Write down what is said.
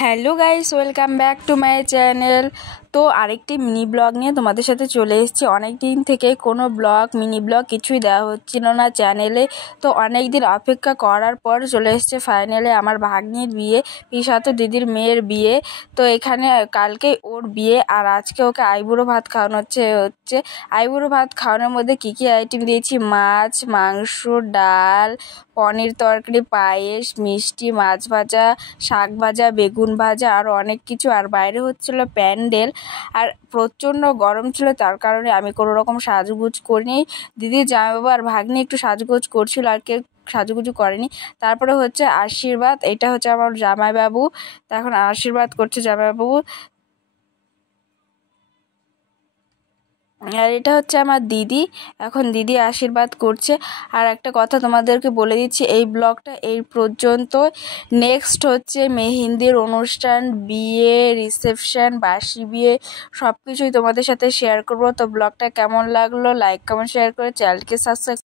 Hello guys, welcome back to my channel. তো আরেকটি mini blog নিয়ে তোমাদের সাথে চলে এসেছি। অনেক দিন থেকে কোনো ব্লগ মিনি ব্লগ কিছুই দেওয়া হচ্ছিল না চ্যানেলে। তো অনেক দিন অপেক্ষা করার পর চলে এসেছে ফাইনালি আমার ভাগ্নির বিয়ে, পিসাতো দিদির মেয়ের বিয়ে। তো এখানে কালকেই ওর বিয়ে, আর আজকে ওকে আইবুড়ো ভাত খাওয়ানো হচ্ছে আইবুড়ো ভাত খাওয়ানোর মধ্যে কী কী আইটেম দিয়েছি: মাছ, মাংস, ডাল, পনির তরকারি, পায়েস, মিষ্টি, মাছ ভাজা, শাক ভাজা, বেগুন ভাজা, আরও অনেক কিছু। আর বাইরে হচ্ছিল প্যান্ডেল, আর প্রচণ্ড গরম ছিল, তার কারণে আমি কোনো রকম সাজুগুজ করিনি। দিদির জামাইবাবু আর ভাগ্নি একটু সাজুগুজ করছিল, আর কেউ সাজুগুজু করেনি। তারপরে হচ্ছে আশীর্বাদ, এটা হচ্ছে আমার জামাইবাবু। তা এখন আশীর্বাদ করছে জামাইবাবু, আর এটা হচ্ছে আমার দিদি। এখন দিদি আশীর্বাদ করছে। আর একটা কথা তোমাদেরকে বলে দিচ্ছি, এই ব্লগটা এই পর্যন্ত। নেক্সট হচ্ছে মেহেন্দির অনুষ্ঠান, বিয়ে, রিসেপশন, বাসি বিয়ে, সব কিছুই তোমাদের সাথে শেয়ার করবো। তো ব্লগটা কেমন লাগলো লাইক কমেন্ট শেয়ার করে চ্যানেলকে সাবস্ক্রাইব